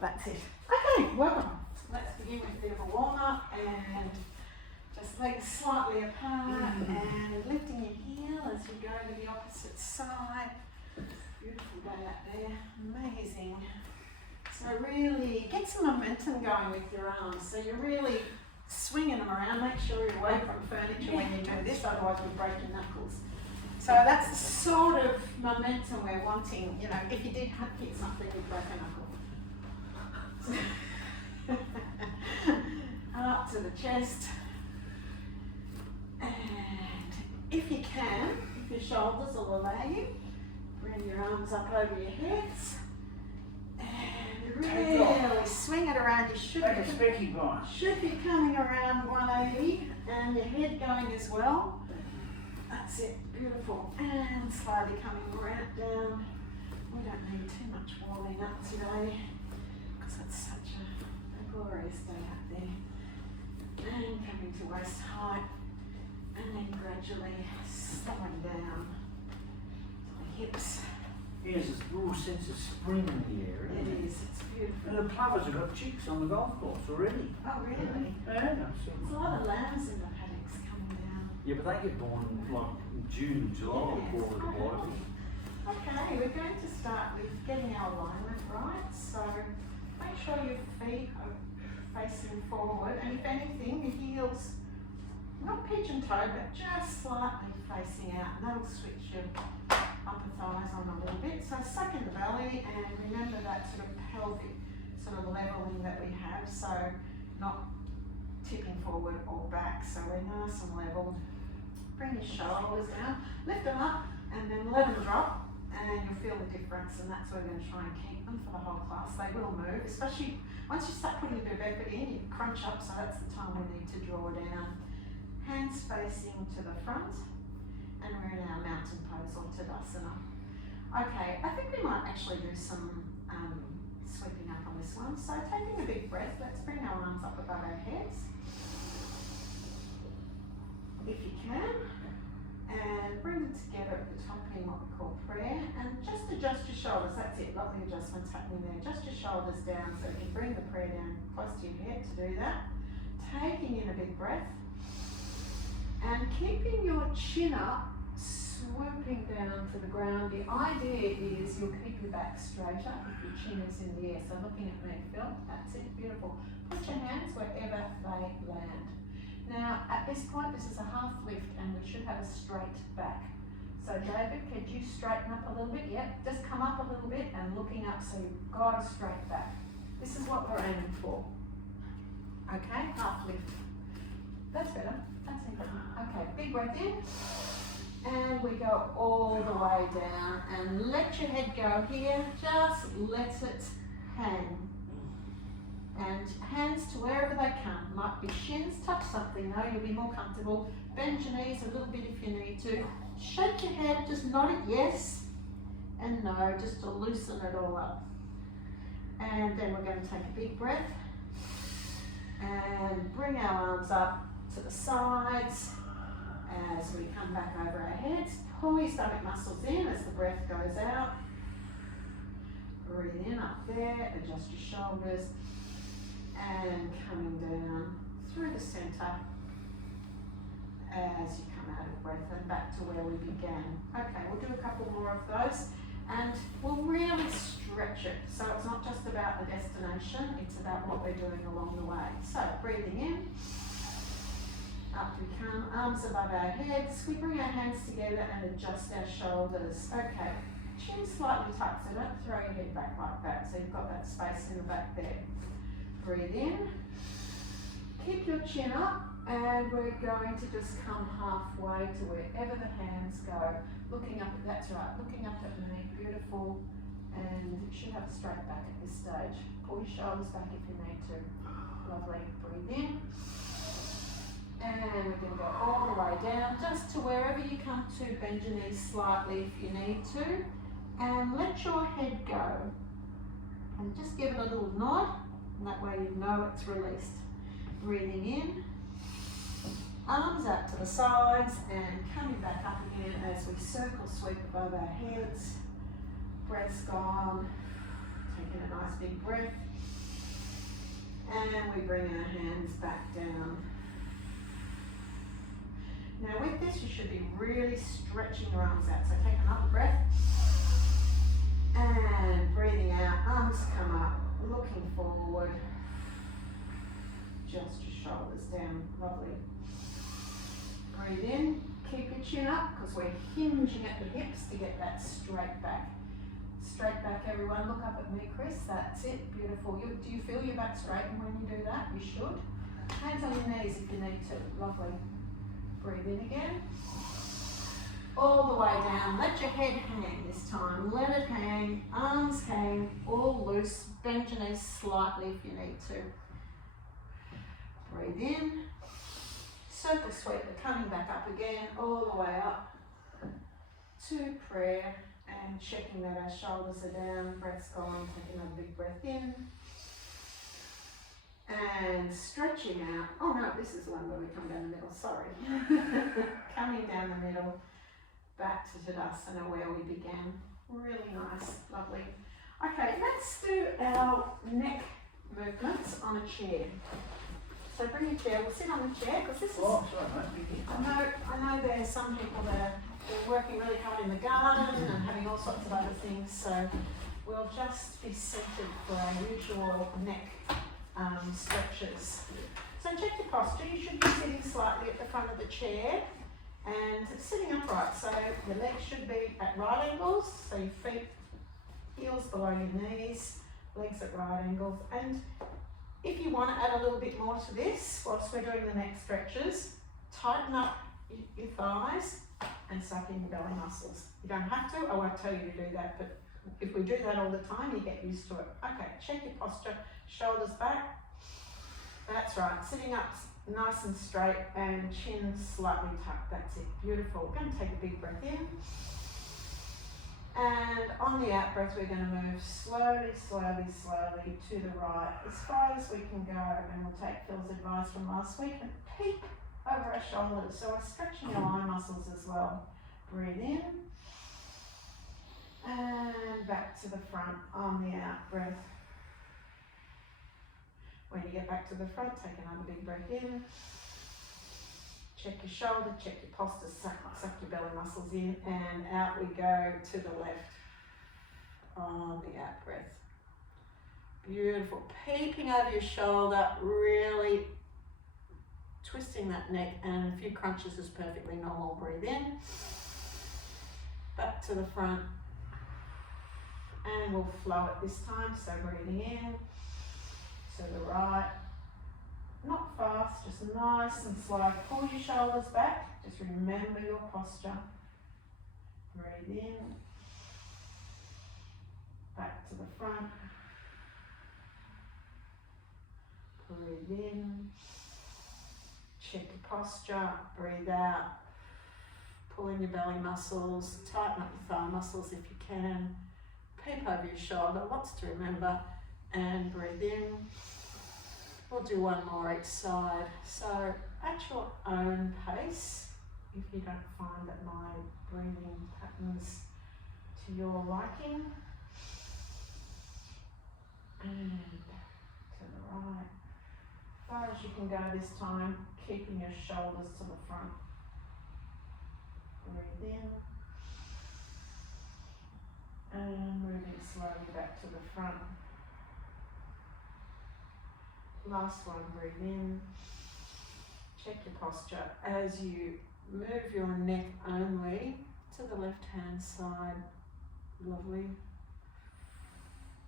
That's it. Okay, welcome. Let's begin with a bit of a warm up and just legs slightly apart and lifting your heel as you go to the opposite side. Beautiful day out there, amazing. So really get some momentum going with your arms. So you're really swinging them around. Make sure you're away from furniture when you do this, otherwise you'll break your knuckles. So that's the sort of momentum we're wanting. You know, if you did hit something, you'd break a knuckle. Up to the chest. And if you can, if your shoulders will allow you, bring your arms up over your heads. And really swing it around. You should be coming around 180 and your head going as well. That's it, beautiful. And slowly coming right down. We don't need too much warming up today because it's such a glorious day out there. And coming to waist height. And then gradually slowing down to the hips. Yes, there's a real sense of spring in the air, isn't it? It is, it's beautiful. And the plovers have got chicks on the golf course already. Oh, really? Yeah. There's a lot of lambs in the paddocks coming down. Yeah, but they get born like in June, July, before the water. Okay, we're going to start with getting our alignment right. So make sure your feet are facing forward, and if anything, your heels, not pigeon-toed, but just slightly facing out, and that'll switch your upper thighs on a little bit. So suck in the belly, and remember that sort of pelvic sort of leveling that we have, so not tipping forward or back, so we're nice and leveled. Bring your shoulders down, lift them up, and then let them drop, and you'll feel the difference, and that's where we're going to try and keep them for the whole class. They will move, especially once you start putting a bit of effort in, you crunch up, so that's the time we need to draw down. Hands facing to the front, and we're in our mountain pose or Tadasana. Okay, I think we might actually do some sweeping up on this one. So taking a big breath, let's bring our arms up above our heads, if you can, and bring them together at the top in what we call prayer, and just adjust your shoulders. That's it, lovely adjustments happening there. Just your shoulders down so you can bring the prayer down close to your head to do that. Taking in a big breath. And keeping your chin up, swooping down to the ground. The idea is you'll keep your back straighter if your chin is in the air. So looking at me, Phil, that's it, beautiful. Put your hands wherever they land. Now, at this point, this is a half lift and we should have a straight back. So David, could you straighten up a little bit? Yep, just come up a little bit and looking up so you've got a straight back. This is what we're aiming for. Okay, half lift. That's better. That's it. Okay, big breath in, and we go all the way down, and let your head go here, just let it hang, and hands to wherever they come. Might be shins, touch something though, you'll be more comfortable. Bend your knees a little bit if you need to. Shake your head, just nod it yes and no, just to loosen it all up. And then we're going to take a big breath and bring our arms up to the sides as we come back over our heads. Pull your stomach muscles in as the breath goes out. Breathe in up there, adjust your shoulders, and coming down through the center as you come out of breath and back to where we began. Okay, we'll do a couple more of those and we'll really stretch it. So it's not just about the destination, it's about what we're doing along the way. So breathing in. Up we come, arms above our heads. We bring our hands together and adjust our shoulders. Okay, chin slightly tucked, so don't throw your head back like that. So you've got that space in the back there. Breathe in. Keep your chin up, and we're going to just come halfway to wherever the hands go. Looking up, that's right, looking up at me, beautiful. And you should have a straight back at this stage. Pull your shoulders back if you need to. Lovely, breathe in. And we're going to go all the way down, just to wherever you come to. Bend your knees slightly if you need to. And let your head go. And just give it a little nod, and that way you know it's released. Breathing in. Arms out to the sides, and coming back up again as we circle sweep above our heads. Breath's gone. Taking a nice big breath. And we bring our hands back down. Now with this, you should be really stretching your arms out. So take another breath. And breathing out, arms come up, looking forward. Just your shoulders down, lovely. Breathe in, keep your chin up because we're hinging at the hips to get that straight back. Straight back, everyone. Look up at me, Chris. That's it. Beautiful. Do you feel your back straighten when you do that? You should. Hands on your knees if you need to. Lovely. Breathe in again. All the way down. Let your head hang this time. Let it hang. Arms hang. All loose. Bend your knees slightly if you need to. Breathe in. Circle sweep. We're coming back up again. All the way up to prayer. And checking that our shoulders are down, breath's gone, take another big breath in. And stretching out. Oh no, this is the one where we come down the middle, sorry. Coming down the middle, back to Tadasana where we began. Really nice, lovely. Okay, let's do our neck movements on a chair. So bring your chair, we'll sit on the chair because this is... Oh, sorry, mate. I know there's some people that are working really hard in the garden and having all sorts of other things, so we'll just be seated for our usual neck stretches. So check your posture. You should be sitting slightly at the front of the chair and sitting upright. So your legs should be at right angles, so your feet, heels below your knees, legs at right angles. And if you want to add a little bit more to this whilst we're doing the neck stretches, tighten up your thighs and suck in your belly muscles. You don't have to, I won't tell you to do that, but if we do that all the time, you get used to it. Okay, check your posture, shoulders back. That's right, sitting up nice and straight and chin slightly tucked. That's it, beautiful. We're going to take a big breath in. And on the out breath, we're going to move slowly, slowly, slowly to the right, as far as we can go. And we'll take Phil's advice from last week and peek over our shoulders. So we're stretching our eye muscles as well. Breathe in. And back to the front on the out breath. When you get back to the front, take another big breath in. Check your shoulder, check your posture, suck your belly muscles in, and out we go to the left on the out breath. Beautiful. Peeping over your shoulder, really twisting that neck, and a few crunches is perfectly normal. Breathe in. Back to the front. And we'll flow it this time, so breathing in, to the right. Not fast, just nice and slow. Pull your shoulders back. Just remember your posture. Breathe in. Back to the front. Breathe in. Check your posture. Breathe out. Pull in your belly muscles. Tighten up your thigh muscles if you can. Peep over your shoulder. Lots to remember. And breathe in. We'll do one more each side. So at your own pace, if you don't find that my breathing patterns to your liking. And back to the right. As far as you can go this time, keeping your shoulders to the front. Breathe in. And moving slowly back to the front. Last one, breathe in. Check your posture as you move your neck only to the left hand side. Lovely.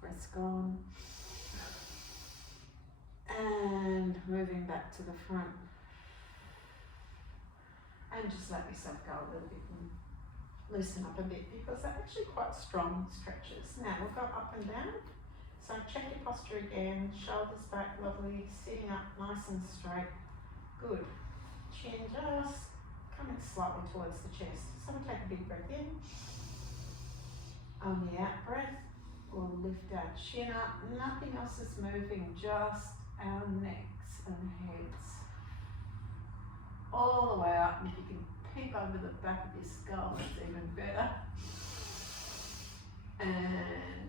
Breath's gone. And moving back to the front. And just let yourself go a little bit and loosen up a bit because they're actually quite strong stretches. Now we'll go up and down. So check your posture again, shoulders back, lovely, sitting up nice and straight. Good. Chin just coming slightly towards the chest. So we'll take a big breath in. On the out breath, we'll lift our chin up. Nothing else is moving, just our necks and heads. All the way up, and if you can peek over the back of your skull, that's even better. And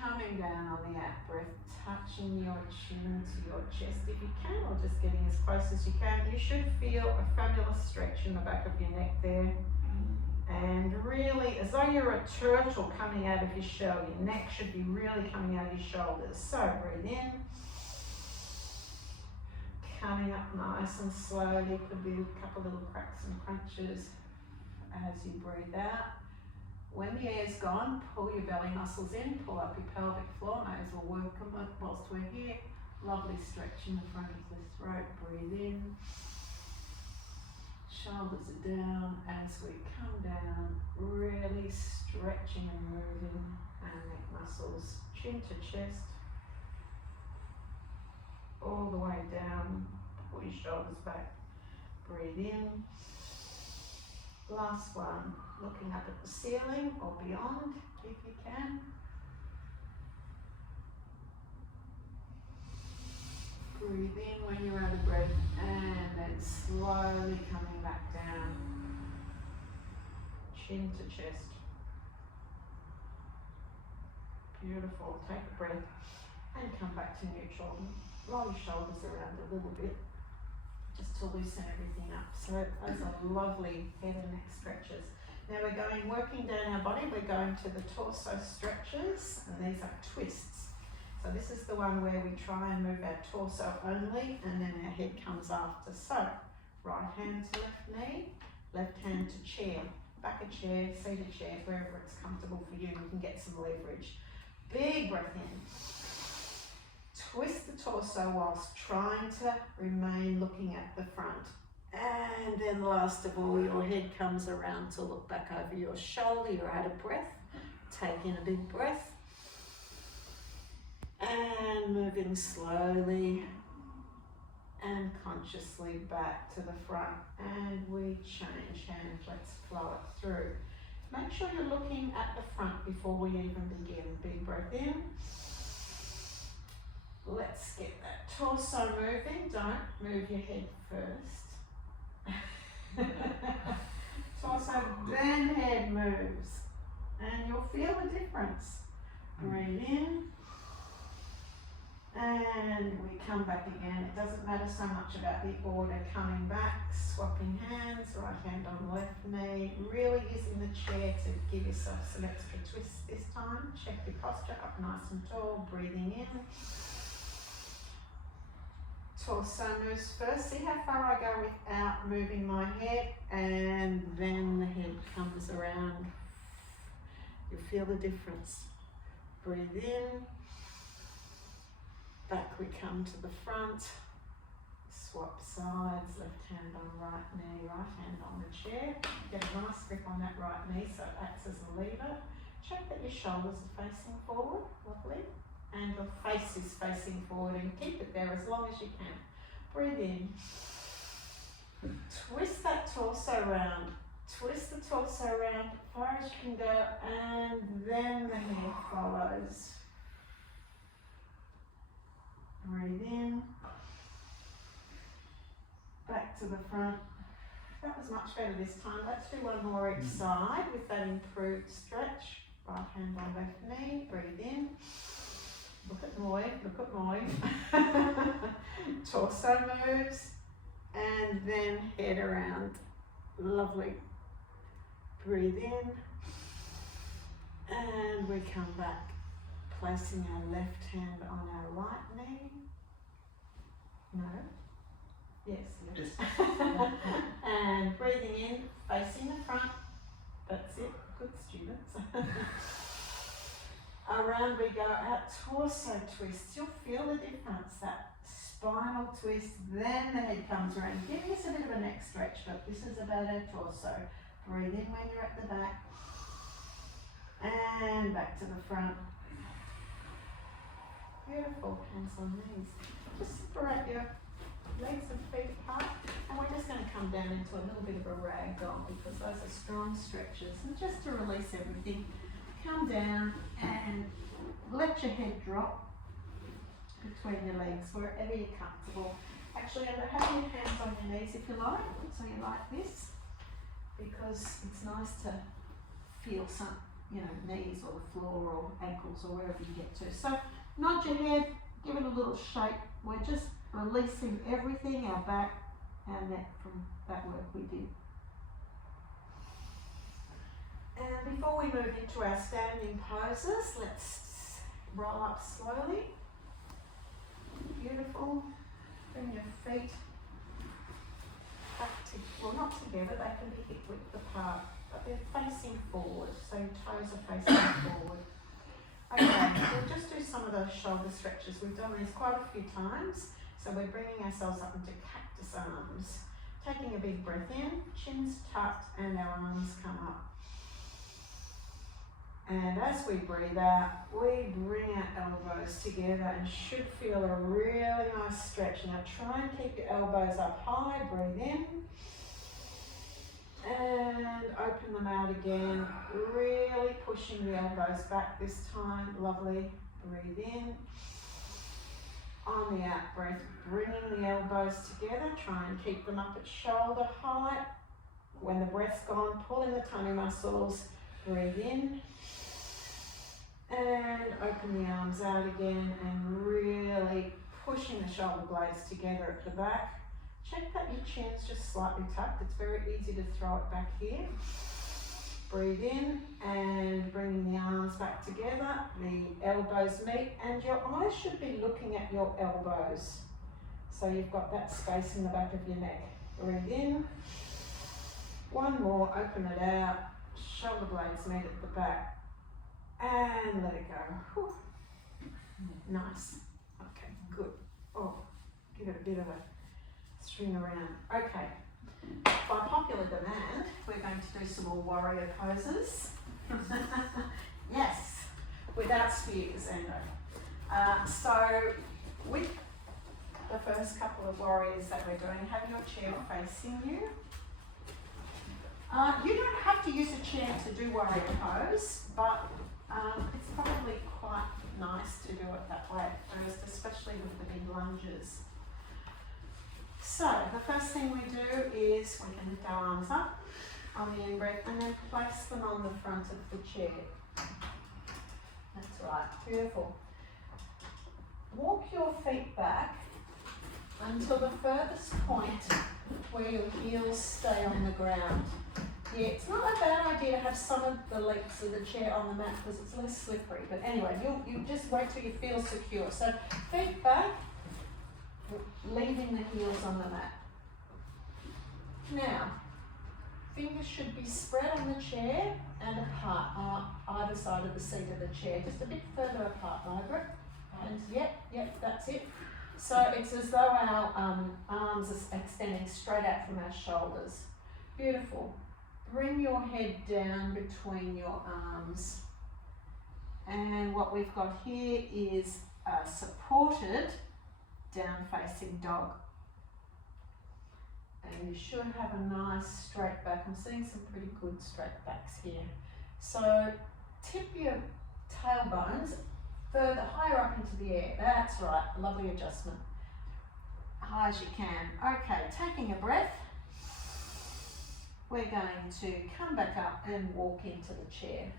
coming down on the out breath, touching your chin to your chest if you can, or just getting as close as you can. You should feel a fabulous stretch in the back of your neck there. And really, as though you're a turtle coming out of your shell, your neck should be really coming out of your shoulders. So breathe in, coming up nice and slowly. Could be a couple little cracks and crunches as you breathe out. When the air's gone, pull your belly muscles in, pull up your pelvic floor. May as well work them whilst we're here. Lovely stretch in the front of the throat. Breathe in. Shoulders are down as we come down, really stretching and moving our neck muscles, chin to chest, all the way down. Pull your shoulders back. Breathe in. Last one, looking up at the ceiling or beyond if you can. Breathe in when you're out of breath, and then slowly coming back down, chin to chest. Beautiful. Take a breath and come back to neutral. Roll your shoulders around a little bit just to loosen everything up. So those are lovely head and neck stretches. Now we're working down our body, we're going to the torso stretches, and these are twists. So this is the one where we try and move our torso only, and then our head comes after. So right hand to left knee, left hand to chair, back of chair, seated chair, wherever it's comfortable for you, and you can get some leverage. Big breath in. Twist the torso whilst trying to remain looking at the front. And then last of all, your head comes around to look back over your shoulder. You're out of breath. Take in a big breath. And moving slowly and consciously back to the front. And we change hands. Let's flow it through. Make sure you're looking at the front before we even begin. Big breath in. Let's get that torso moving. Don't move your head first. Torso, then head moves. And you'll feel the difference. Breathe in. And we come back again. It doesn't matter so much about the order. Coming back, swapping hands, right hand on left knee. Really using the chair to give yourself some extra twists this time. Check your posture up nice and tall. Breathing in. Torso moves first. See how far I go without moving my head, and then the head comes around. You'll feel the difference. Breathe in. Back we come to the front. Swap sides. Left hand on right knee, right hand on the chair. Get a nice grip on that right knee so it acts as a lever. Check that your shoulders are facing forward. Lovely. And your face is facing forward, and keep it there as long as you can. Breathe in. Twist that torso round. Twist the torso round as far as you can go, and then the head follows. Breathe in. Back to the front. That was much better this time. Let's do one more each side with that improved stretch. Right hand on left knee. Breathe in. Look at Moy, look at Moy. Torso moves, and then head around. Lovely. Breathe in, and we come back, placing our left hand on our right knee. No? Yes. And breathing in, facing the front. That's it. Good students. Around we go, our torso twists. You'll feel the difference, that spinal twist, then the head comes around. Give us a bit of a neck stretch, but this is about our torso. Breathe in when you're at the back, and back to the front. Beautiful, hands on knees. Just separate your legs and feet apart, and we're just going to come down into a little bit of a ragdoll because those are strong stretches. And just to release everything, come down and let your head drop between your legs, wherever you're comfortable. Actually, have your hands on your knees if you like, so you like this, because it's nice to feel you know, knees or the floor or ankles or wherever you get to. So nod your head, give it a little shake. We're just releasing everything, our back, our neck from that work we did. And before we move into our standing poses, let's roll up slowly. Beautiful. Bring your feet back to, well, not together, they can be hip width apart, but they're facing forward, so your toes are facing forward. Okay, we'll just do some of those shoulder stretches. We've done these quite a few times, so we're bringing ourselves up into cactus arms. Taking a big breath in, chin's tucked and our arms come up. And as we breathe out, we bring our elbows together and should feel a really nice stretch. Now try and keep your elbows up high, breathe in. And open them out again, really pushing the elbows back this time, lovely. Breathe in. On the out breath, bringing the elbows together, try and keep them up at shoulder height. When the breath's gone, pull in the tummy muscles, breathe in. And open the arms out again and really pushing the shoulder blades together at the back. Check that your chin's just slightly tucked. It's very easy to throw it back here. Breathe in and bringing the arms back together. The elbows meet and your eyes should be looking at your elbows. So you've got that space in the back of your neck. Breathe in. One more, open it out. Shoulder blades meet at the back. And let it go. Whew. Nice. Okay, good. Oh, give it a bit of a string around. Okay. By popular demand, we're going to do some more warrior poses. Yes, without spears, Endo. So, with the first couple of warriors that we're doing, have your chair facing you. You don't have to use a chair to do warrior pose, but it's probably quite nice to do it that way at first, especially with the big lunges. So the first thing we do is we can lift our arms up on the in-breath and then place them on the front of the chair. That's right, beautiful. Walk your feet back until the furthest point where your heels stay on the ground. Yeah, it's not a bad idea to have some of the legs of the chair on the mat because it's less slippery. But anyway, you just wait till you feel secure. So feet back, leaving the heels on the mat. Now, fingers should be spread on the chair and apart on either side of the seat of the chair. Just a bit further apart, Margaret. And yep, that's it. So it's as though our arms are extending straight out from our shoulders. Beautiful. Bring your head down between your arms. And what we've got here is a supported down-facing dog. And you should have a nice straight back. I'm seeing some pretty good straight backs here. So tip your tailbones further, higher up into the air. That's right, lovely adjustment. High as you can. Okay, taking a breath. We're going to come back up and walk into the chair.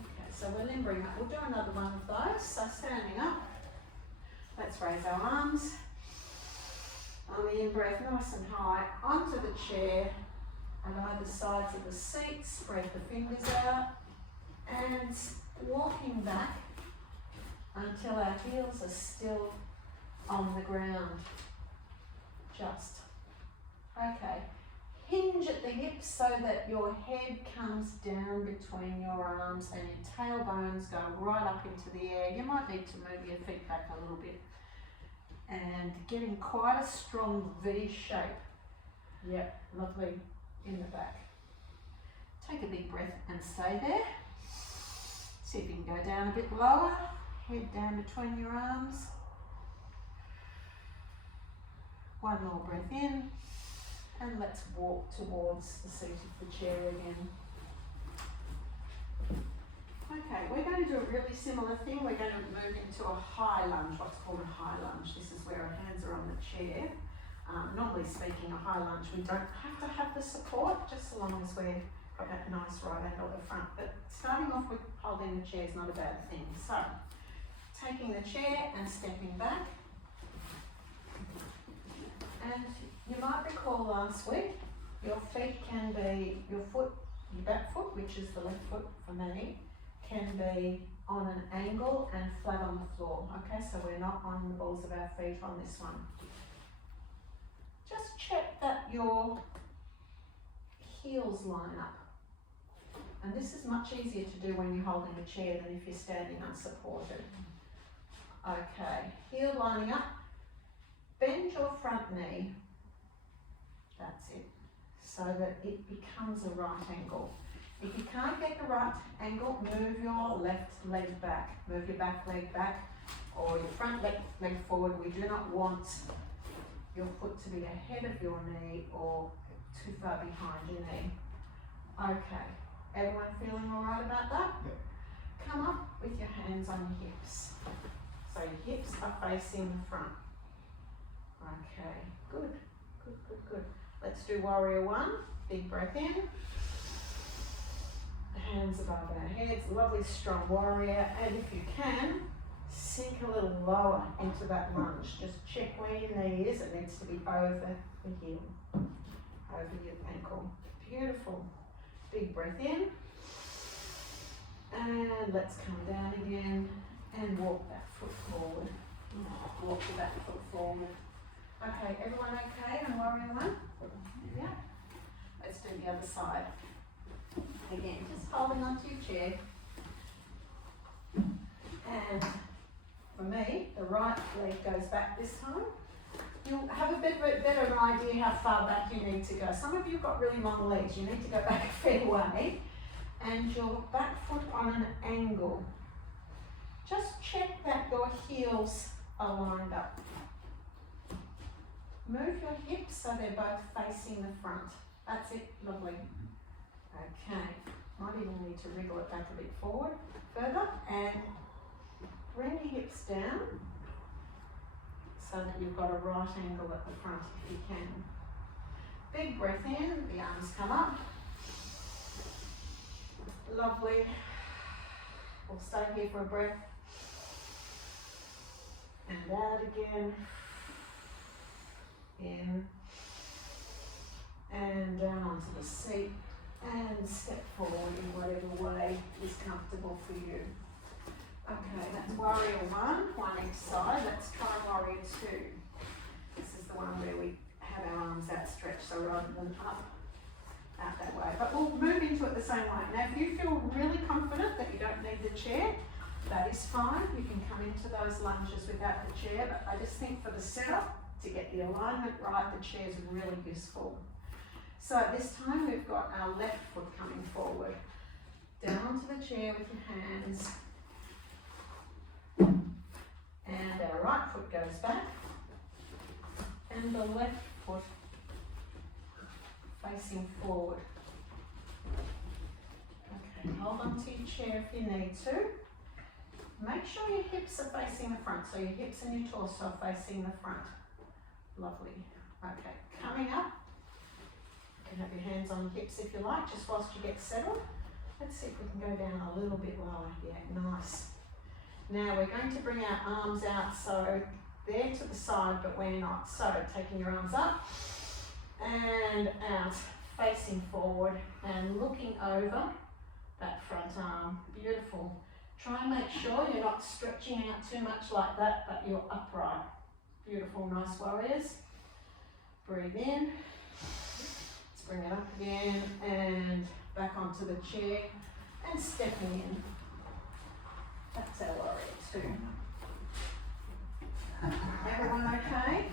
Okay, so we're limbering up. We'll do another one of those. So standing up, let's raise our arms. On the in-breath, nice and high, onto the chair, and either sides of the seat, spread the fingers out, and walking back until our heels are still on the ground. Just. Okay. Hinge at the hips so that your head comes down between your arms and your tailbones go right up into the air. You might need to move your feet back a little bit. And getting quite a strong V shape. Yep, lovely in the back. Take a big breath and stay there. See if you can go down a bit lower. Head down between your arms. One more breath in. And let's walk towards the seat of the chair again. Okay, we're going to do a really similar thing. We're going to move into a high lunge, what's called a high lunge. This is where our hands are on the chair. Normally speaking, a high lunge, we don't have to have the support, just so long as we're got that nice right angle at the front. But starting off with holding the chair is not a bad thing. So, taking the chair and stepping back. And you might recall last week, your feet can be, your back foot, which is the left foot for me, can be on an angle and flat on the floor. Okay, so we're not on the balls of our feet on this one. Just check that your heels line up. And this is much easier to do when you're holding a chair than if you're standing unsupported. Okay, heel lining up. Bend your front knee. That's it. So that it becomes a right angle. If you can't get the right angle, move your left leg back. Move your back leg back or your front leg forward. We do not want your foot to be ahead of your knee or too far behind your knee. Okay, everyone feeling all right about that? Yep. Come up with your hands on your hips. So your hips are facing the front. Okay, good, good, good, good. Let's do warrior one. Big breath in. Hands above our heads. Lovely strong warrior. And if you can, sink a little lower into that lunge. Just check where your knee is. It needs to be over the heel, over your ankle. Beautiful. Big breath in. And let's come down again and walk that foot forward. Walk the back foot forward. Okay, everyone okay on warrior one? Yeah. Let's do the other side. Again, just holding onto your chair. And for me, the right leg goes back this time. You'll have a bit better idea how far back you need to go. Some of you have got really long legs. You need to go back a fair way. And your back foot on an angle. Just check that your heels are lined up. Move your hips so they're both facing the front. That's it, lovely. Okay, might even need to wriggle it back a bit forward, further, and bring your hips down so that you've got a right angle at the front if you can. Big breath in, the arms come up. Lovely. We'll stay here for a breath. And out again. In. And down onto the seat. And step forward in whatever way is comfortable for you. Okay, that's warrior one each side. Let's try warrior two. This is the one where we have our arms outstretched, so rather than up, out that way. But we'll move into it the same way. Now, if you feel really confident that you don't need the chair, that is fine. You can come into those lunges without the chair, but I just think for the setup, to get the alignment right, the chair is really useful. So this time we've got our left foot coming forward. Down onto the chair with your hands. And our right foot goes back. And the left foot facing forward. Okay, hold on to your chair if you need to. Make sure your hips are facing the front, so your hips and your torso are facing the front. Lovely. Okay, coming up. You can have your hands on your hips if you like, just whilst you get settled. Let's see if we can go down a little bit lower. Yeah, nice. Now we're going to bring our arms out, so they're to the side, but we're not. So taking your arms up and out, facing forward and looking over that front arm. Beautiful. Try and make sure you're not stretching out too much like that, but you're upright. Beautiful, nice warriors. Breathe in. Let's bring it up again and back onto the chair and stepping in. That's our warrior two. Everyone okay?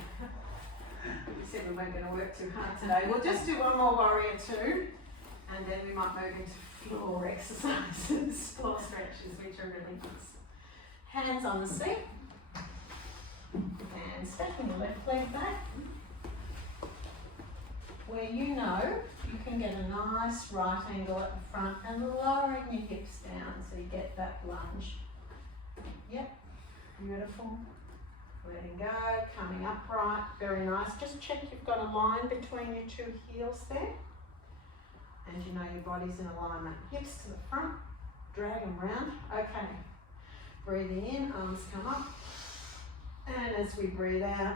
We said we weren't going to work too hard today. We'll just do one more warrior two, and then we might move into floor exercises, floor stretches, which are really nice. Hands on the seat. And stepping the left leg back. Where you know you can get a nice right angle at the front and lowering your hips down so you get that lunge. Yep, beautiful. Letting go, coming upright, very nice. Just check you've got a line between your two heels there. And you know your body's in alignment. Hips to the front, drag them round. Okay, breathing in, arms come up. And as we breathe out,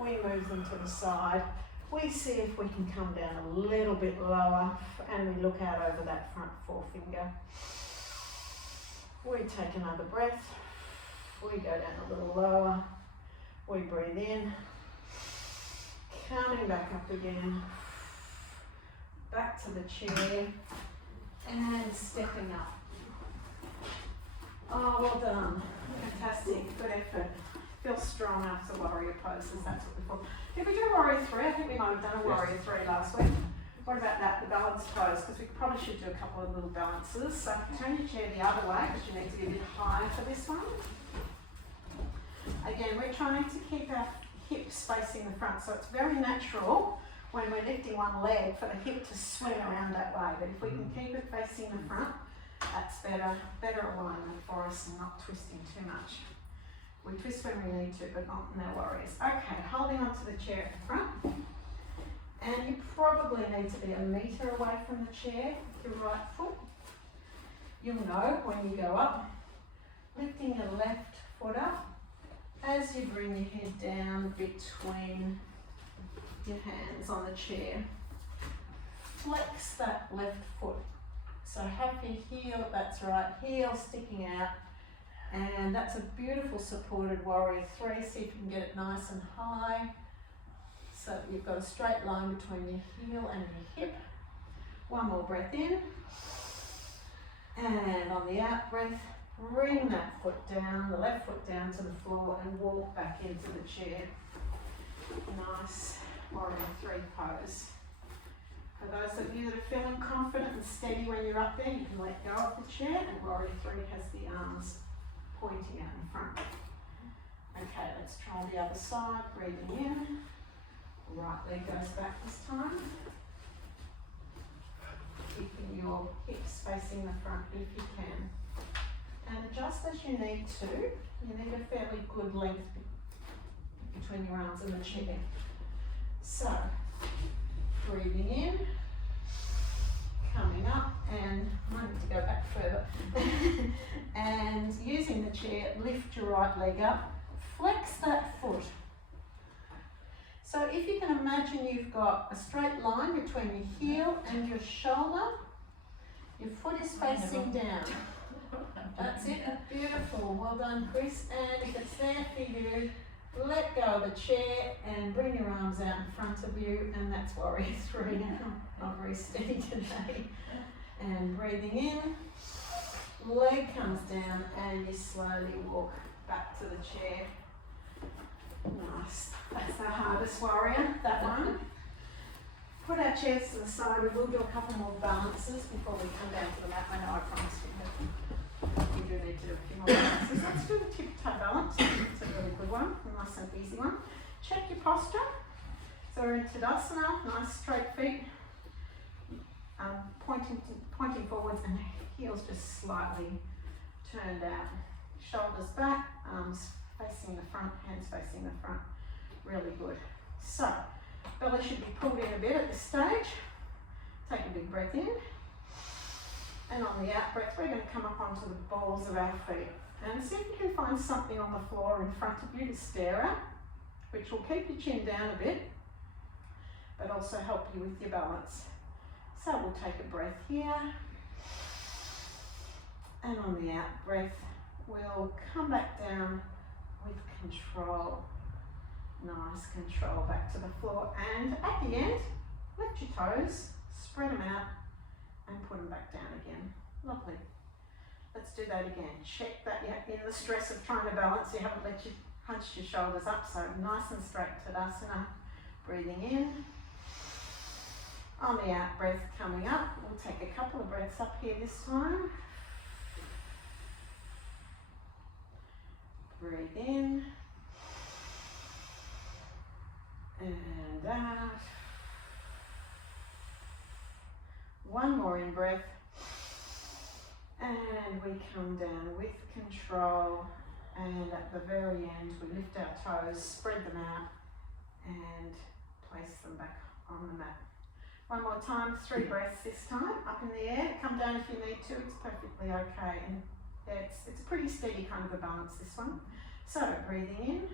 we move them to the side. We see if we can come down a little bit lower, and we look out over that front forefinger. We take another breath. We go down a little lower. We breathe in. Coming back up again. Back to the chair. And stepping up. Oh, well done. Fantastic. Good effort. Feel strong after warrior poses. That's what we call. Did we do warrior 3? I think we might have done a warrior 3 last week. What about that, the balance pose? Because we probably should do a couple of little balances. So turn your chair the other way because you need to be a bit higher for this one. Again, we're trying to keep our hips facing the front, so it's very natural when we're lifting one leg for the hip to swing around that way. But if we can keep it facing the front, that's better alignment for us and not twisting too much. We twist when we need to, but not in our warriors. Okay, holding onto the chair at the front. And you probably need to be 1 metre away from the chair with your right foot. You'll know when you go up, lifting your left foot up as you bring your head down between your hands on the chair. Flex that left foot. So have your heel, that's right, heel sticking out. And that's a beautiful supported warrior 3. See if you can get it nice and high. So you've got a straight line between your heel and your hip. One more breath in. And on the out breath, bring that foot down, the left foot down to the floor and walk back into the chair. Nice warrior 3 pose. For those of you that are feeling confident and steady when you're up there, you can let go of the chair, and warrior 3 has the arms pointing out in front. Okay, let's try the other side. Breathing in. Right leg goes back this time. Keeping your hips facing the front if you can. And adjust as you need to. You need a fairly good length between your arms and the chair. So, breathing in, coming up, and I need to go back further. And using the chair, lift your right leg up, flex that foot. So if you can imagine you've got a straight line between your heel and your shoulder, your foot is facing down. That's it, beautiful, well done Chris. And if it's there for you, let go of the chair and bring your arms out in front of you, and that's warrior 3. Not very steady today. And breathing in, leg comes down and you slowly walk back to the chair. Nice, that's the hardest warrior, that one. Put our chairs to the side. We will do a couple more balances before we come down to the mat. I know I promised you do need to do a few more balances. Let's do the tip-toe balance. It's a really good one, a nice and easy one. Check your posture. So we're in Tadasana, nice straight feet, pointing forwards, and the heels just slightly turned out. Shoulders back, arms facing the front, hands facing the front. Really good. So, belly should be pulled in a bit at this stage. Take a big breath in. And on the out breath, we're going to come up onto the balls of our feet. And see if you can find something on the floor in front of you to stare at, which will keep your chin down a bit, but also help you with your balance. So we'll take a breath here. And on the out breath, we'll come back down with control. Nice control back to the floor. And at the end, lift your toes, spread them out, and put them back down again. Lovely. Let's do that again. Check that you're in the stress of trying to balance, you haven't hunched your shoulders up, so nice and straight Tadasana. Breathing in. On the out breath coming up, we'll take a couple of breaths up here this time. Breathe in. And out. One more in breath. And we come down with control. And at the very end, we lift our toes, spread them out, and place them back on the mat. One more time, 3 breaths this time, up in the air, come down if you need to, it's perfectly okay. And it's a pretty steady kind of a balance, this one. So breathing in,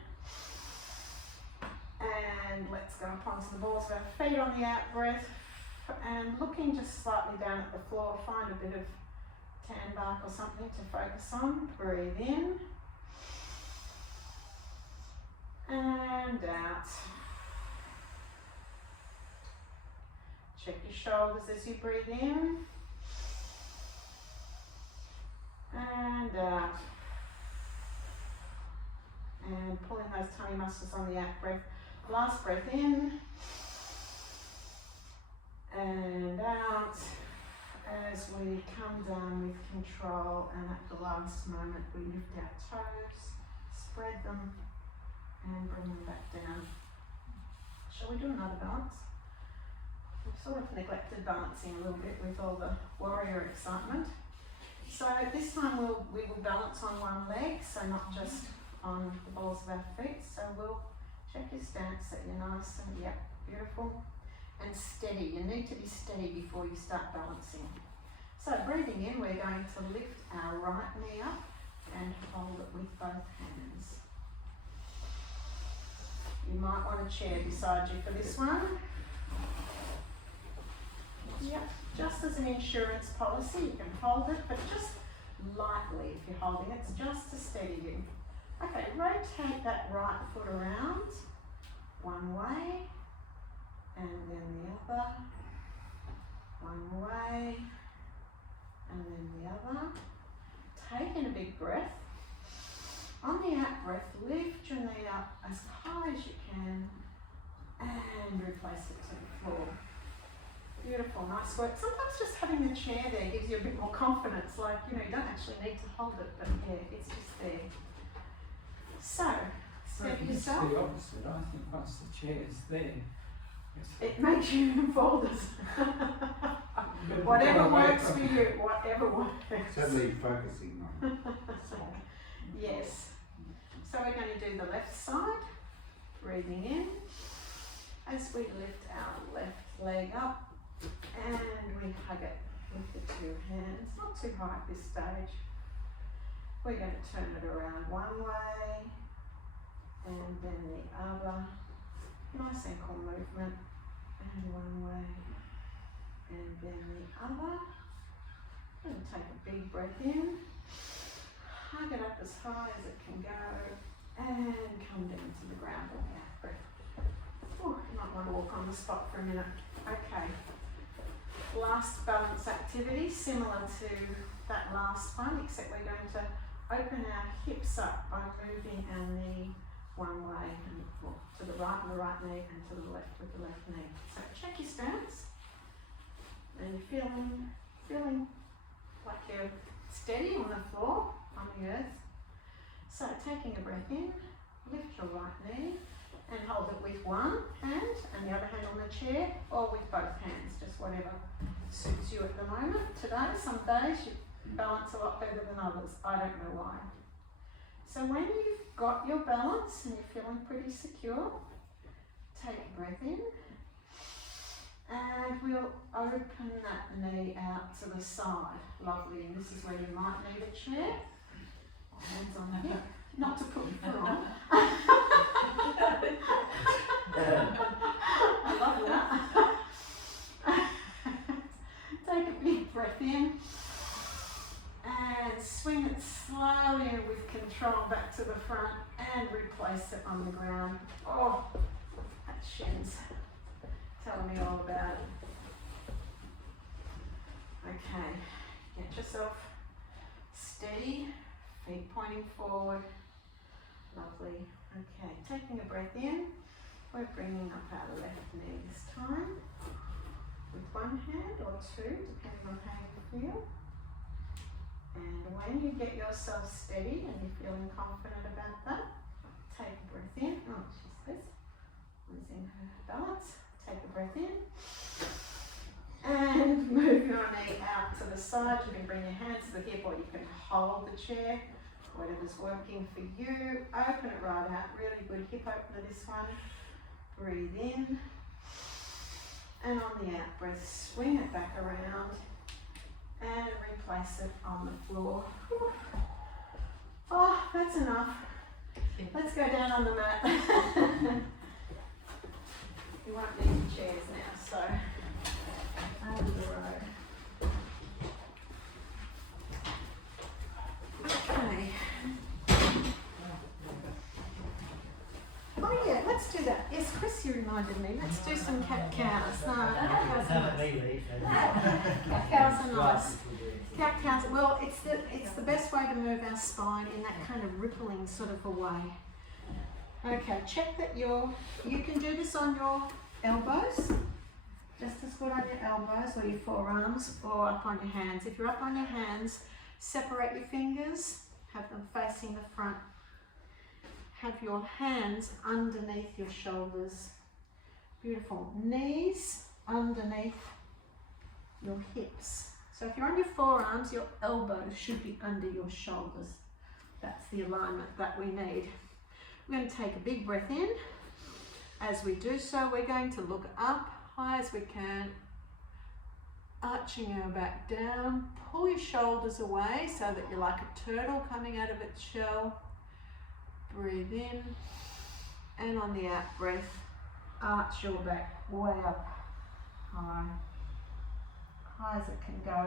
and let's go up onto the balls of our feet on the out breath, and looking just slightly down at the floor, find a bit of tan bark or something to focus on. Breathe in, and out. Check your shoulders as you breathe in, and out. And pulling those tummy muscles on the out breath. Last breath in, and out, as we come down with control, and at the last moment we lift our toes, spread them, and bring them back down. Shall we do another balance? We've sort of neglected balancing a little bit with all the warrior excitement. So this time we will balance on one leg, so not just on the balls of our feet. So we'll check your stance that you're nice and, yep, beautiful, and steady. You need to be steady before you start balancing. So breathing in, we're going to lift our right knee up and hold it with both hands. You might want a chair beside you for this one. Yep, just as an insurance policy, you can hold it, but just lightly if you're holding it, it's just to steady you. Okay, rotate that right foot around one way, and then the other, one way, and then the other. Take in a big breath. On the out breath, lift your knee up as high as you can, and replace it to the floor. Beautiful, nice work. Sometimes just having the chair there gives you a bit more confidence, like, you know, you don't actually need to hold it, but yeah, it's just there. So, steady yourself. It's the opposite. I think once the chair's there, it makes you fold it. Whatever works for you, whatever works. Certainly focusing on Yes. So we're going to do the left side. Breathing in as we lift our left leg up, and we hug it with the 2 hands, not too high at this stage. We're going to turn it around one way and then the other. Nice ankle movement, and one way and then the other. We're going to take a big breath in, hug it up as high as it can go, and come down to the ground on the out breath. Oh, you might want to walk on the spot for a minute. Okay. Last balance activity, similar to that last one, except we're going to open our hips up by moving our knee one way, and to the right with the right knee, and to the left with the left knee. So check your stance, and you're feeling like you're steady on the floor, on the earth. So taking a breath in, lift your right knee, and hold it with one hand and the other hand on the chair, or with both hands, just whatever suits you at the moment. Today, some days you balance a lot better than others. I don't know why. So when you've got your balance and you're feeling pretty secure, take a breath in, and we'll open that knee out to the side. Lovely, and this is where you might need a chair. Hands on the hip, not to put your foot on. I love that. Take a big breath in, and swing it slowly and with control back to the front, and replace it on the ground. Oh, that shins. Tell me all about it. Okay, get yourself steady, feet pointing forward. Lovely. Okay, taking a breath in, we're bringing up our left knee this time with one hand or 2, depending on how you feel. And when you get yourself steady and you're feeling confident about that, take a breath in. Oh, she says, losing her balance. Take a breath in. And move your knee out to the side. You can bring your hands to the hip, or you can hold the chair, whatever's working for you. Open it right out. Really good hip opener, this one. Breathe in. And on the out breath, swing it back around and replace it on the floor. Whew. Oh, that's enough. Let's go down on the mat. You won't need the chairs now, so over the road. Okay. Oh yeah, let's do that. Yes, Chris, you reminded me. Let's do some cat-cows. No, cat-cows are nice. Cat-cows are nice. Cat-cows, well, it's the best way to move our spine in that kind of rippling sort of a way. Okay, check that you can do this on your elbows, just as good on your elbows or your forearms, or up on your hands. If you're up on your hands, separate your fingers, have them facing the front. Have your hands underneath your shoulders. Beautiful. Knees underneath your hips. So if you're on your forearms, your elbows should be under your shoulders. That's the alignment that we need. We're going to take a big breath in. As we do so, we're going to look up, high as we can, arching our back down. Pull your shoulders away so that you're like a turtle coming out of its shell. Breathe in, and on the out breath, arch your back way up high as it can go,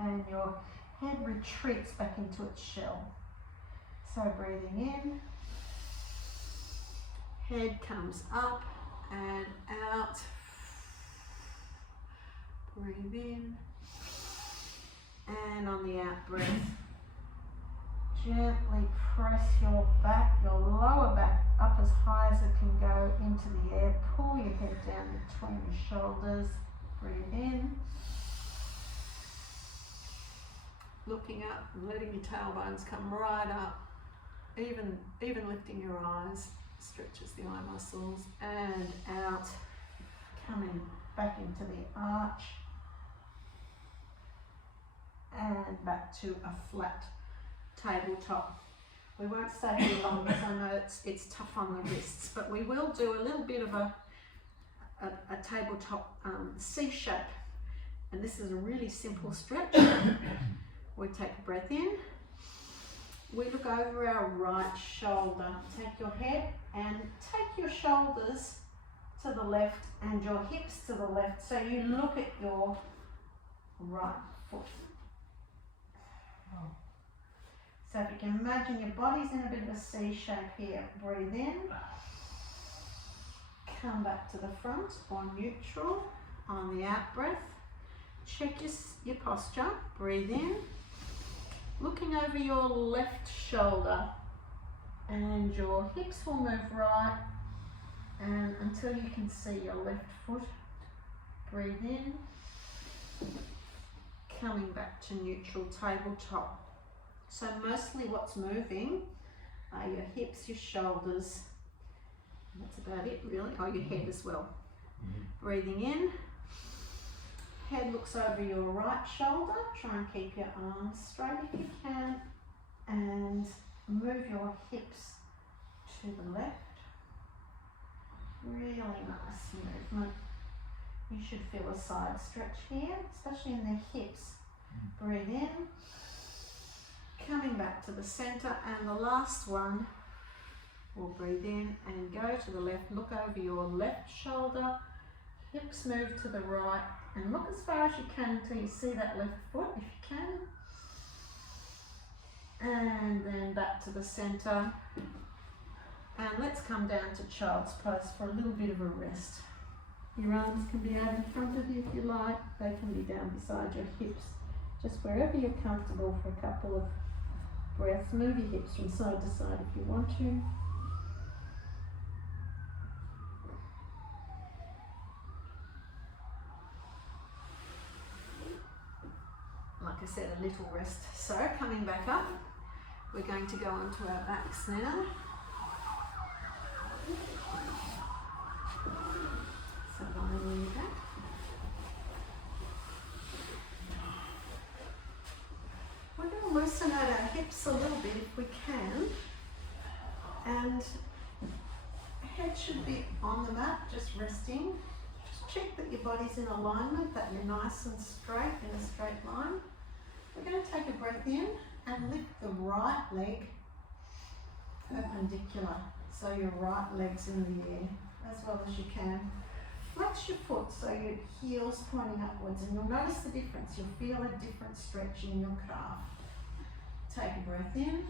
and your head retreats back into its shell. So breathing in, head comes up and out. Breathe in, and on the out breath, gently press your back, your lower back up as high as it can go into the air. Pull your head down between your shoulders. Breathe in. Looking up and letting your tailbones come right up. Even lifting your eyes stretches the eye muscles. And out. Coming back into the arch. And back to a flat tabletop. We won't stay here long because I know it's tough on the wrists, but we will do a little bit of a tabletop C shape, and this is a really simple stretch. We take a breath in, we look over our right shoulder, take your head and take your shoulders to the left and your hips to the left, so you look at your right foot. So if you can imagine your body's in a bit of a C shape here, breathe in, come back to the front or neutral on the out breath, check your posture, breathe in, looking over your left shoulder, and your hips will move right and until you can see your left foot. Breathe in, coming back to neutral tabletop. So mostly what's moving are your hips, your shoulders. That's about it really. Oh, your head as well. Breathing in. Head looks over your right shoulder. Try and keep your arms straight if you can. And move your hips to the left. Really nice movement. You should feel a side stretch here, especially in the hips. Breathe in. Coming back to the center, and the last one, we'll breathe in and go to the left, look over your left shoulder, hips move to the right, and look as far as you can until you see that left foot if you can. And then back to the center, and let's come down to child's pose for a little bit of a rest. Your arms can be out in front of you if you like, they can be down beside your hips, just wherever you're comfortable for a couple of breaths. Move your hips from side to side if you want to. Like I said, a little rest. So coming back up, we're going to go onto our backs now. So lying on your back. We're going to loosen out our hips a little bit if we can, and head should be on the mat, just resting. Just check that your body's in alignment, that you're nice and straight in a straight line. We're going to take a breath in and lift the right leg perpendicular. So your right leg's in the air as well as you can. Flex your foot so your heel's pointing upwards, and you'll notice the difference. You'll feel a different stretch in your calf. Take a breath in,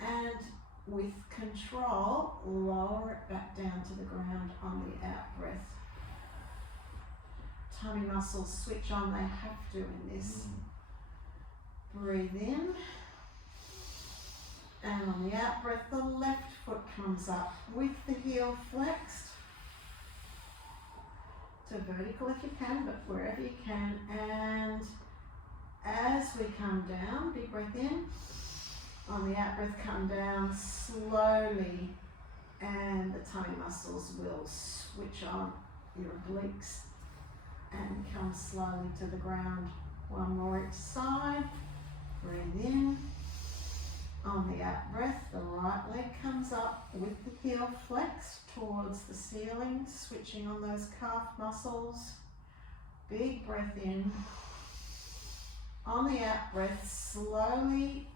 and with control, lower it back down to the ground on the out breath. Tummy muscles switch on, they have to in this. Breathe in, and on the out breath, the left foot comes up with the heel flexed to vertical if you can, but wherever you can. And as we come down, big breath in, on the out breath, come down slowly, and the tummy muscles will switch on your obliques and come slowly to the ground. One more each side. Breathe in. On the out breath, the right leg comes up with the heel flexed towards the ceiling, switching on those calf muscles. Big breath in. On the out breath, slowly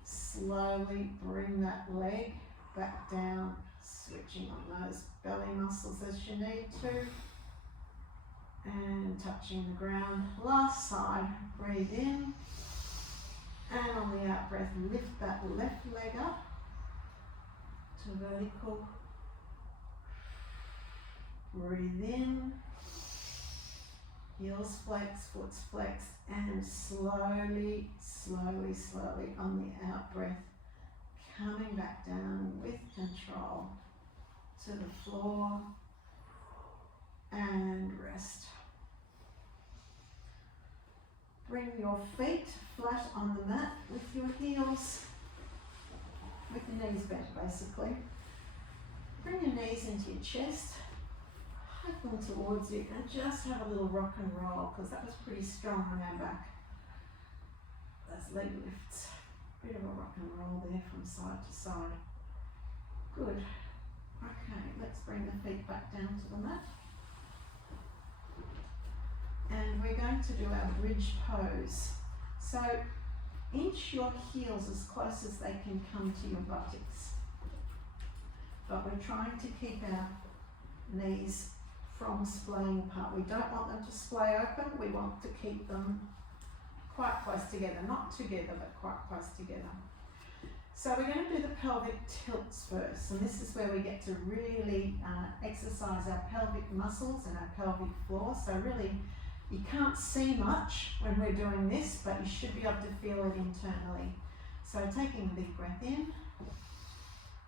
bring that leg back down, switching on those belly muscles as you need to, and touching the ground. Last side, breathe in, and on the out breath, lift that left leg up to vertical. Breathe in, heels flexed, foot's flexed, and slowly on the out breath, coming back down with control to the floor and rest. Bring your feet flat on the mat with your heels, with your knees bent basically. Bring your knees into your chest, hug them towards you, and just have a little rock and roll, because that was pretty strong on our back. Those leg lifts. Bit of a rock and roll there from side to side. Good. Okay, let's bring the feet back down to the mat. And we're going to do our bridge pose. So inch your heels as close as they can come to your buttocks. But we're trying to keep our knees from splaying apart. We don't want them to splay open, we want to keep them quite close together, not together, but quite close together. So we're going to do the pelvic tilts first, and this is where we get to really exercise our pelvic muscles and our pelvic floor. So really, you can't see much when we're doing this, but you should be able to feel it internally. So taking a big breath in,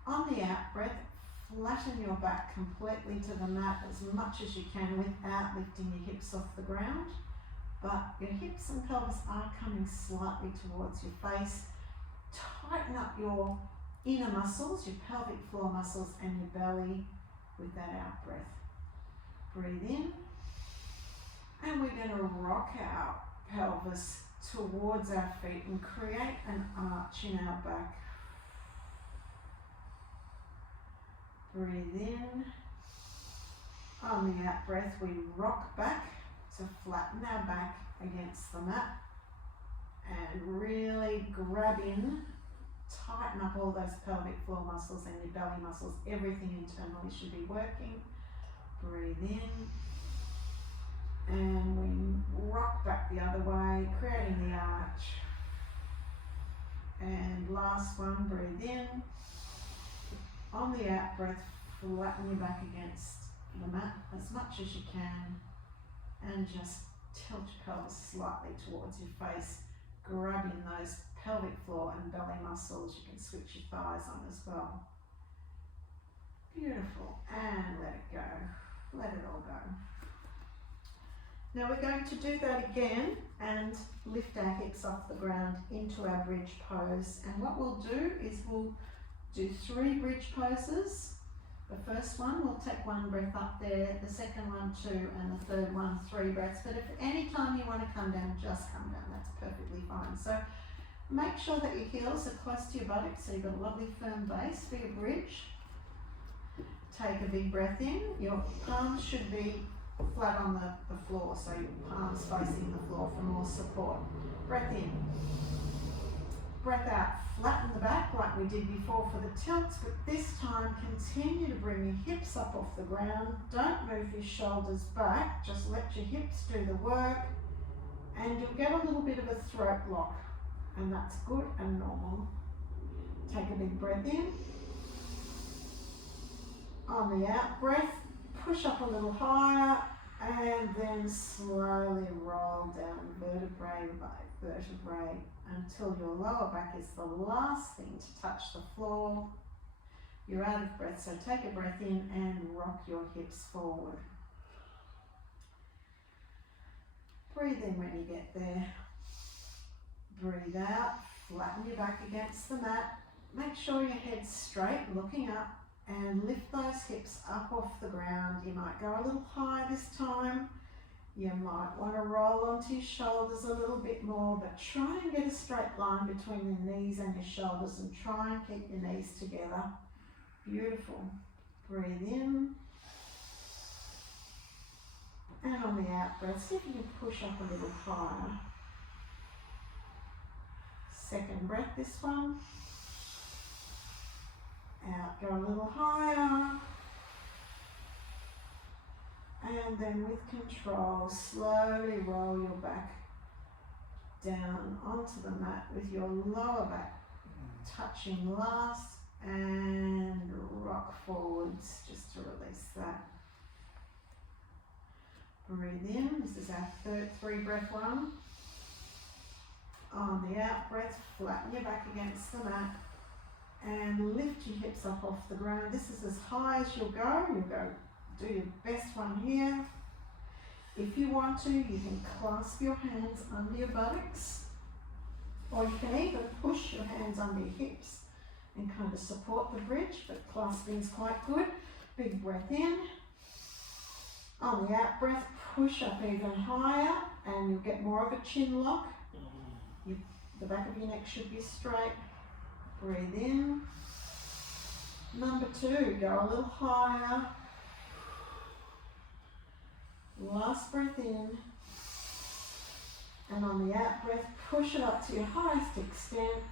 on the out breath, flatten your back completely to the mat as much as you can without lifting your hips off the ground. But your hips and pelvis are coming slightly towards your face. Tighten up your inner muscles, your pelvic floor muscles, and your belly with that out breath. Breathe in. And we're going to rock our pelvis towards our feet and create an arch in our back. Breathe in. On the out breath, we rock back to flatten our back against the mat and really grab in, tighten up all those pelvic floor muscles and your belly muscles. Everything internally should be working. Breathe in, and we rock back the other way, creating the arch. And last one, breathe in. On the out breath, flatten your back against the mat as much as you can, and just tilt your pelvis slightly towards your face, grabbing those pelvic floor and belly muscles. You can switch your thighs on as well. Beautiful. And let it go. Let it all go. Now we're going to do that again and lift our hips off the ground into our bridge pose. And what we'll do is we'll do 3 bridge poses. The first one, we'll take 1 breath up there, the second one 2, and the third one 3 breaths. But if any time you want to come down, just come down. That's perfectly fine. So make sure that your heels are close to your buttocks so you've got a lovely firm base for your bridge. take a big breath in. Your palms should be flat on the floor, so your palms facing the floor for more support. Breath in. Breath out, flatten the back like we did before for the tilts, but this time continue to bring your hips up off the ground. Don't move your shoulders back, just let your hips do the work, and you'll get a little bit of a throat lock, and that's good and normal. Take a big breath in. On the out breath, push up a little higher, and then slowly roll down vertebrae by vertebrae until your lower back is the last thing to touch the floor. You're out of breath, so take a breath in and rock your hips forward. Breathe in when you get there. Breathe out, flatten your back against the mat. Make sure your head's straight, looking up, and lift those hips up off the ground. You might go a little higher this time. You might want to roll onto your shoulders a little bit more, but try and get a straight line between your knees and your shoulders, and try and keep your knees together. Beautiful. Breathe in. And on the out breath, see if you can push up a little higher. Second breath, this one. Out, go a little higher. And then with control, slowly roll your back down onto the mat with your lower back touching last, and rock forwards just to release that. Breathe in. This is our three breath one. On the out breath, flatten your back against the mat and lift your hips up off the ground. This is as high as you'll go. You'll go do your best one here. If you want to, you can clasp your hands under your buttocks, or you can even push your hands under your hips and kind of support the bridge, but clasping is quite good. Big breath in. On the out breath, push up even higher, and you'll get more of a chin lock. The back of your neck should be straight. Breathe in. Number two, go a little higher. Last breath in. And on the out breath, push it up to your highest extent,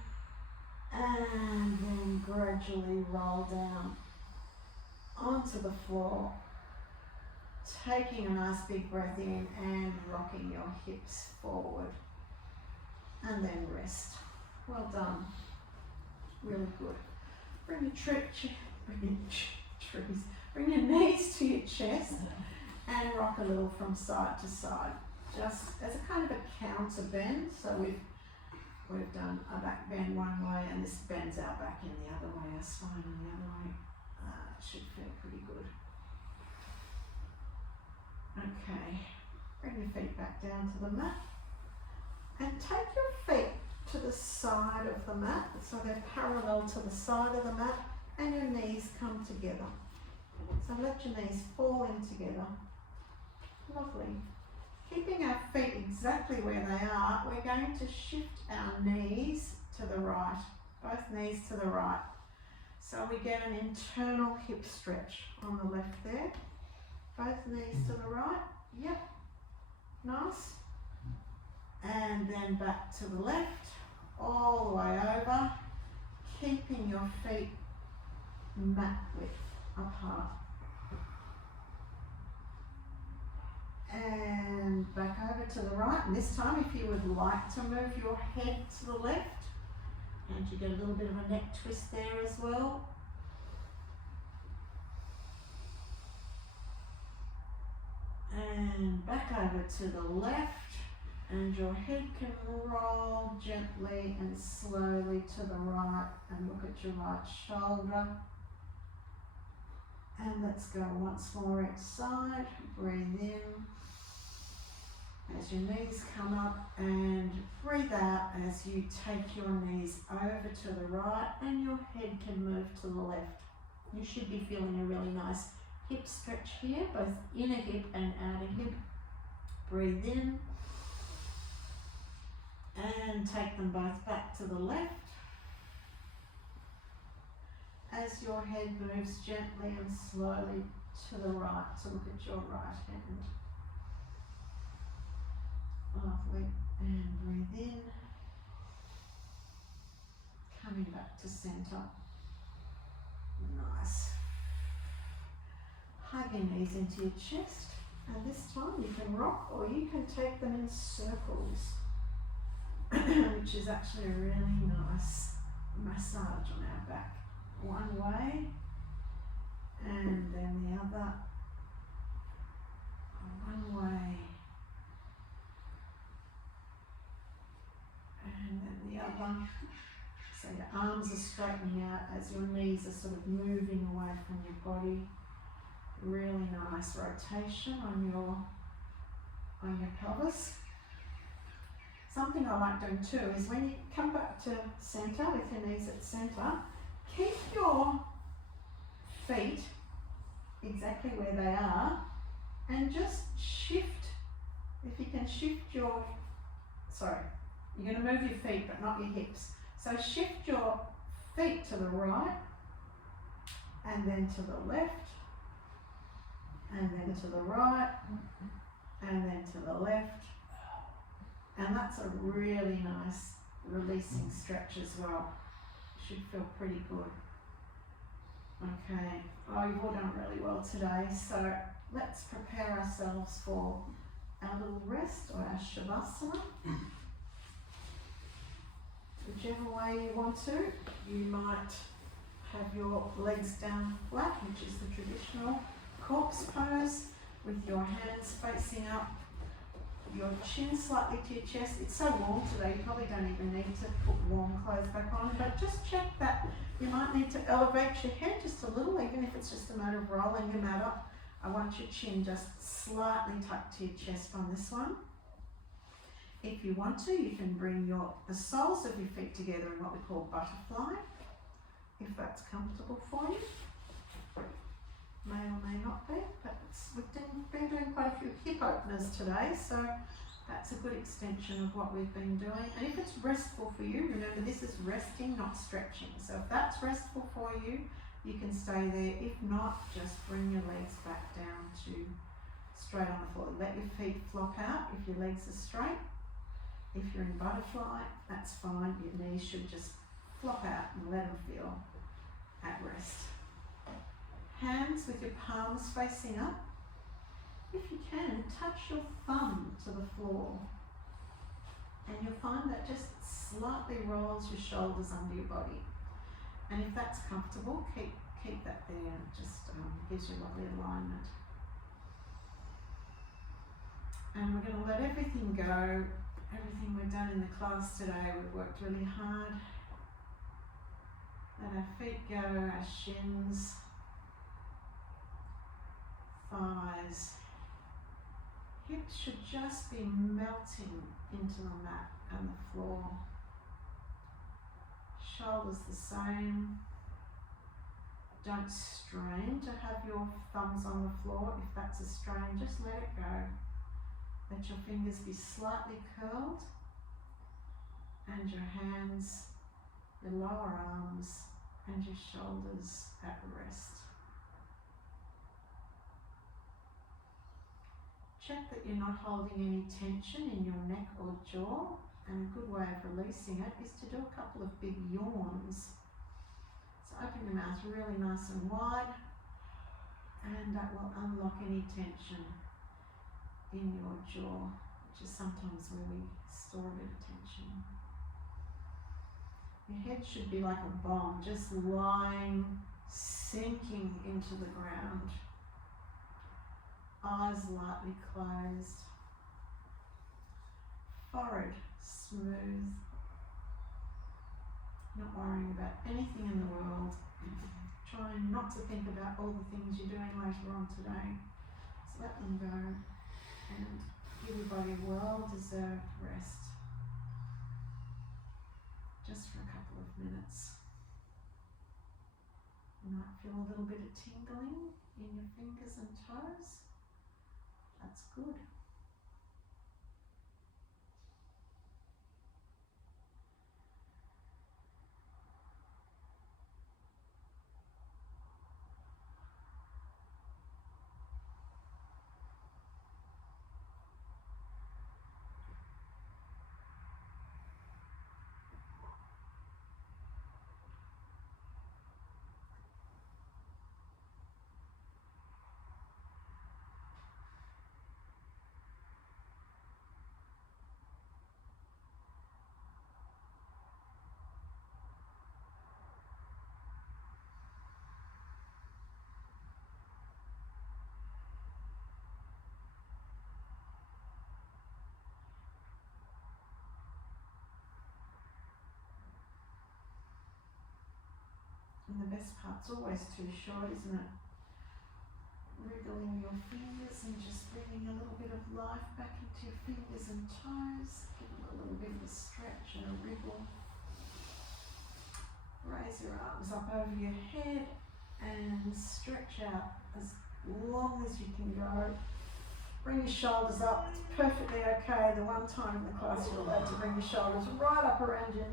and then gradually roll down onto the floor, taking a nice big breath in and rocking your hips forward, and then rest. Well done. Really good. Bring your knees to your chest and rock a little from side to side, just as a kind of a counter bend. So we've done a back bend one way, and this bends our back in the other way, our spine in the other way. It should feel pretty good. Okay, bring your feet back down to the mat, and take your feet to the side of the mat, so they're parallel to the side of the mat, and your knees come together. So let your knees fall in together. Lovely. Keeping our feet exactly where they are, we're going to shift our knees to the right, both knees to the right. So we get an internal hip stretch on the left there. Both knees to the right. Yep. Nice. And then back to the left, all the way over, keeping your feet mat width apart. And back over to the right, and this time if you would like to move your head to the left, and you get a little bit of a neck twist there as well. And back over to the left, and your head can roll gently and slowly to the right, and look at your right shoulder. And let's go once more each side. Breathe in as your knees come up, and breathe out as you take your knees over to the right, and your head can move to the left. You should be feeling a really nice hip stretch here, both inner hip and outer hip. Breathe in and take them both back to the left, as your head moves gently and slowly to the right, to look at your right hand. Lovely. And breathe in. Coming back to centre. Nice. Hug your knees into your chest. And this time you can rock or you can take them in circles, which is actually a really nice massage on our back. One way and then the other. One way and then the other. So your arms are straightening out as your knees are sort of moving away from your body. Really nice rotation on your pelvis. Something I like doing too is when you come back to centre with your knees at centre, keep your feet exactly where they are and just shift. If you can shift your, you're going to move your feet but not your hips. So shift your feet to the right and then to the left and then to the right and then to the left, and that's a really nice releasing stretch as well. Should feel pretty good. Okay, you've all done really well today, so let's prepare ourselves for our little rest or our shavasana. Whichever way you want to. You might have your legs down flat, which is the traditional corpse pose, with your hands facing up, your chin slightly to your chest. It's so warm today, you probably don't even need to put warm clothes back on, but just check that you might need to elevate your head just a little, even if it's just a matter of rolling your mat up. I want your chin just slightly tucked to your chest on this one. If you want to, you can bring the soles of your feet together in what we call butterfly, if that's comfortable for you. May or may not be, but we've been doing quite a few hip openers today, so that's a good extension of what we've been doing. And if it's restful for you, remember this is resting, not stretching. So if that's restful for you, you can stay there. If not, just bring your legs back down to straight on the floor. Let your feet flop out if your legs are straight. If you're in butterfly, that's fine. Your knees should just flop out and let them feel at rest. Hands with your palms facing up. If you can, touch your thumb to the floor. And you'll find that just slightly rolls your shoulders under your body. And if that's comfortable, keep that there. It just gives you lovely alignment. And we're going to let everything go. Everything we've done in the class today, we've worked really hard. Let our feet go, our shins, thighs. Hips should just be melting into the mat and the floor. Shoulders the same. Don't strain to have your thumbs on the floor. If that's a strain, just let it go. Let your fingers be slightly curled and your hands, your lower arms and your shoulders at rest. Check that you're not holding any tension in your neck or jaw, and a good way of releasing it is to do a couple of big yawns. So open your mouth really nice and wide, and that will unlock any tension in your jaw, which is sometimes where we store a bit of tension. Your head should be like a bomb, just lying, sinking into the ground. Eyes lightly closed. Forehead smooth. Not worrying about anything in the world. Trying not to think about all the things you're doing later on today. So let them go and give your body well-deserved rest. Just for a couple of minutes. You might feel a little bit of tingling in your fingers and toes. That's good. best part's always too short, isn't it? Wriggling your fingers and just bringing a little bit of life back into your fingers and toes. Give them a little bit of a stretch and a wriggle. Raise your arms up over your head and stretch out as long as you can go. Bring your shoulders up. It's perfectly okay. The one time in the class you're allowed to bring your shoulders right up around your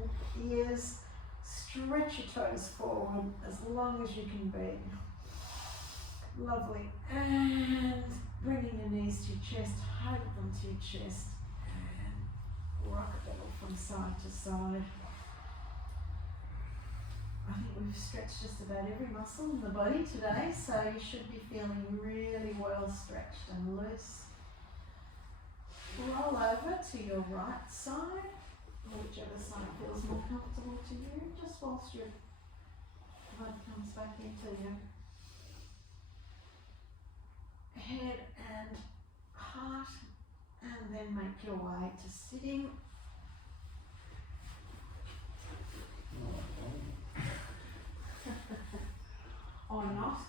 ears. Stretch your toes forward as long as you can be. Lovely. And bringing your knees to your chest, hug them to your chest, and rock a little from side to side. I think we've stretched just about every muscle in the body today, so you should be feeling really well stretched and loose. Roll over to your right side, whichever side feels more comfortable to you, just whilst your blood comes back into your head and heart, and then make your way to sitting. Or not.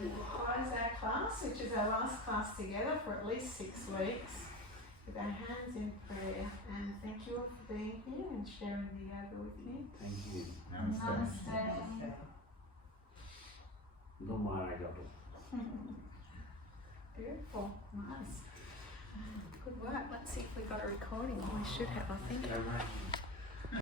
We'll close our class, which is our last class together for at least 6 weeks, with our hands in prayer. And thank you all for being here and sharing the yoga with me. Thank you. Namaste. Beautiful, nice. Good work. Let's see if we got a recording. We should have, I think.